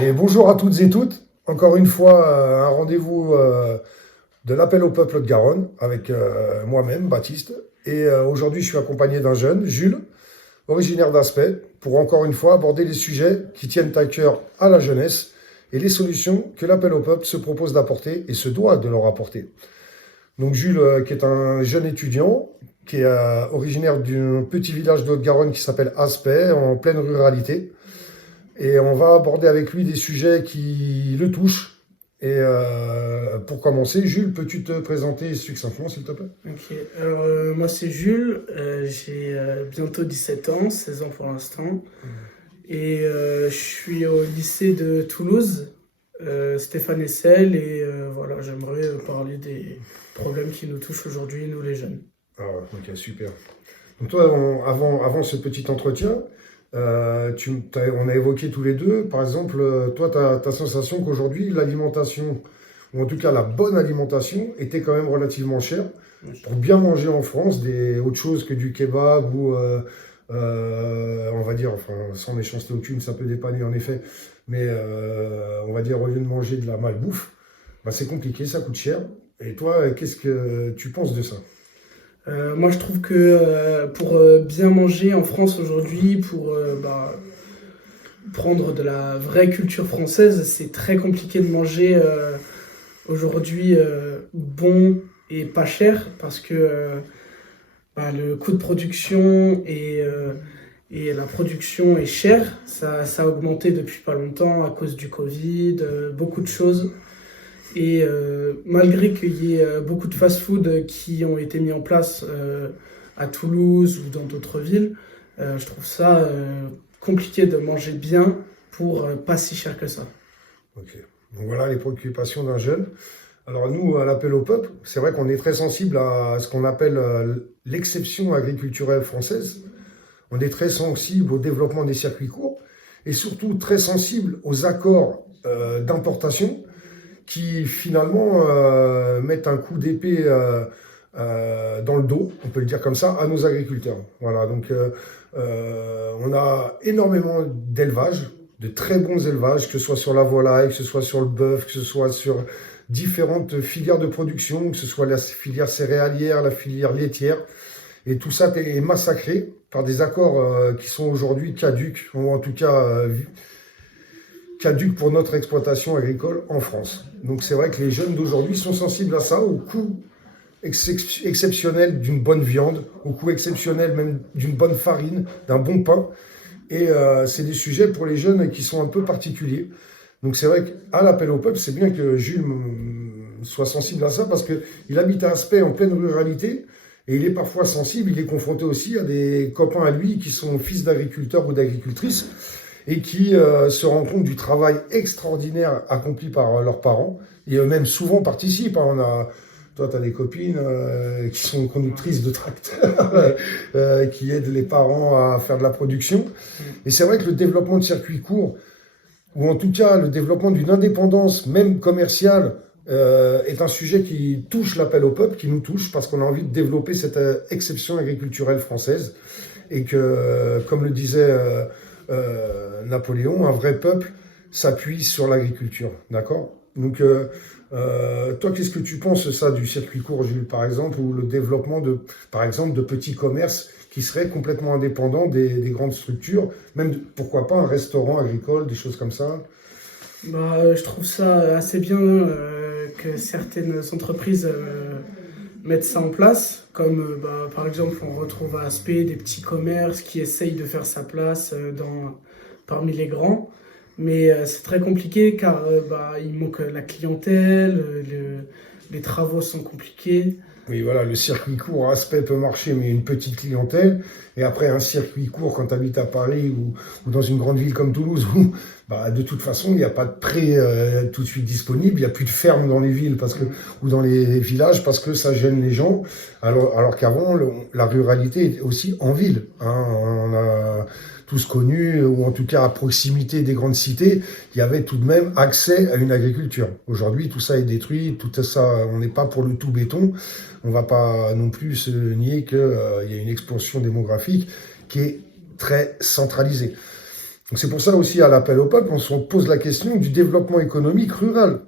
Et bonjour à toutes et toutes. Encore une fois, un rendez-vous de l'appel au peuple de Garonne avec moi-même, Baptiste. Et aujourd'hui, je suis accompagné d'un jeune, Jules, originaire d'Aspet, pour encore une fois aborder les sujets qui tiennent à cœur à la jeunesse et les solutions que l'appel au peuple se propose d'apporter et se doit de leur apporter. Donc Jules, qui est un jeune étudiant, qui est originaire d'un petit village de Haute-Garonne qui s'appelle Aspet, en pleine ruralité. Et on va aborder avec lui des sujets qui le touchent. Et pour commencer, Jules, peux-tu te présenter succinctement, s'il te plaît? Ok, alors moi c'est Jules, j'ai bientôt 17 ans, 16 ans pour l'instant, et je suis au lycée de Toulouse, Stéphane Essel, et voilà, j'aimerais parler des problèmes qui nous touchent aujourd'hui, nous les jeunes. Ah ouais, ok, super. Donc toi, avant ce petit entretien, on a évoqué tous les deux, par exemple, toi, tu as sensation qu'aujourd'hui, l'alimentation, ou en tout cas la bonne alimentation, était quand même relativement chère. Pour bien manger en France, autre chose que du kebab ou, on va dire, enfin, sans méchanceté aucune, ça peut dépanner en effet, mais on va dire, au lieu de manger de la malbouffe, bah, c'est compliqué, ça coûte cher. Et toi, qu'est-ce que tu penses de ça? Moi je trouve que pour bien manger en France aujourd'hui, pour prendre de la vraie culture française, c'est très compliqué de manger aujourd'hui bon et pas cher, parce que le coût de production et la production est chère. Ça a augmenté depuis pas longtemps à cause du Covid, beaucoup de choses. Et malgré qu'il y ait beaucoup de fast-food qui ont été mis en place à Toulouse ou dans d'autres villes, je trouve ça compliqué de manger bien pour pas si cher que ça. Ok. Donc voilà les préoccupations d'un jeune. Alors nous, à l'appel au peuple, c'est vrai qu'on est très sensible à ce qu'on appelle l'exception agriculturelle française. On est très sensible au développement des circuits courts et surtout très sensible aux accords d'importation qui finalement mettent un coup d'épée dans le dos, on peut le dire comme ça, à nos agriculteurs. Voilà, donc on a énormément d'élevages, de très bons élevages, que ce soit sur la volaille, que ce soit sur le bœuf, que ce soit sur différentes filières de production, que ce soit la filière céréalière, la filière laitière. Et tout ça est massacré par des accords qui sont aujourd'hui caducs, ou en tout cas caduques pour notre exploitation agricole en France. Donc c'est vrai que les jeunes d'aujourd'hui sont sensibles à ça, au coût exceptionnel d'une bonne viande, au coût exceptionnel même d'une bonne farine, d'un bon pain. Et c'est des sujets pour les jeunes qui sont un peu particuliers. Donc c'est vrai qu'à l'appel au peuple, c'est bien que Jules soit sensible à ça parce qu'il habite à Aspect en pleine ruralité et il est parfois sensible, il est confronté aussi à des copains à lui qui sont fils d'agriculteurs ou d'agricultrices et qui se rendent compte du travail extraordinaire accompli par leurs parents et eux-mêmes souvent participent. Hein. Toi, tu as des copines qui sont conductrices de tracteurs, qui aident les parents à faire de la production. Et c'est vrai que le développement de circuits courts, ou en tout cas le développement d'une indépendance, même commerciale, est un sujet qui touche l'appel au peuple, qui nous touche, parce qu'on a envie de développer cette exception agriculturelle française. Et que, comme le disait Napoléon, un vrai peuple s'appuie sur l'agriculture. D'accord? Donc, toi, qu'est-ce que tu penses ça du circuit court, Jules, par exemple, ou le développement par exemple, de petits commerces qui seraient complètement indépendants des grandes structures, même pourquoi pas un restaurant agricole, des choses comme ça? Je trouve ça assez bien que certaines entreprises mettent ça en place, comme par exemple on retrouve à Aspect des petits commerces qui essayent de faire sa place parmi les grands. Mais c'est très compliqué car il manque la clientèle, les travaux sont compliqués. Oui, voilà, le circuit court aspect peut marcher, mais une petite clientèle. Et après, un circuit court, quand tu habites à Paris ou dans une grande ville comme Toulouse, où bah, de toute façon, il n'y a pas de prêt tout de suite disponible, il n'y a plus de ferme dans les villes ou dans les villages parce que ça gêne les gens. Alors qu'avant, la ruralité était aussi en ville. Hein. On a tous connu, ou en tout cas à proximité des grandes cités, il y avait tout de même accès à une agriculture. Aujourd'hui, tout ça est détruit, tout ça, on n'est pas pour le tout béton. On ne va pas non plus se nier qu'il y a une explosion démographique qui est très centralisée. Donc c'est pour ça aussi à l'appel au peuple, on se pose la question du développement économique rural.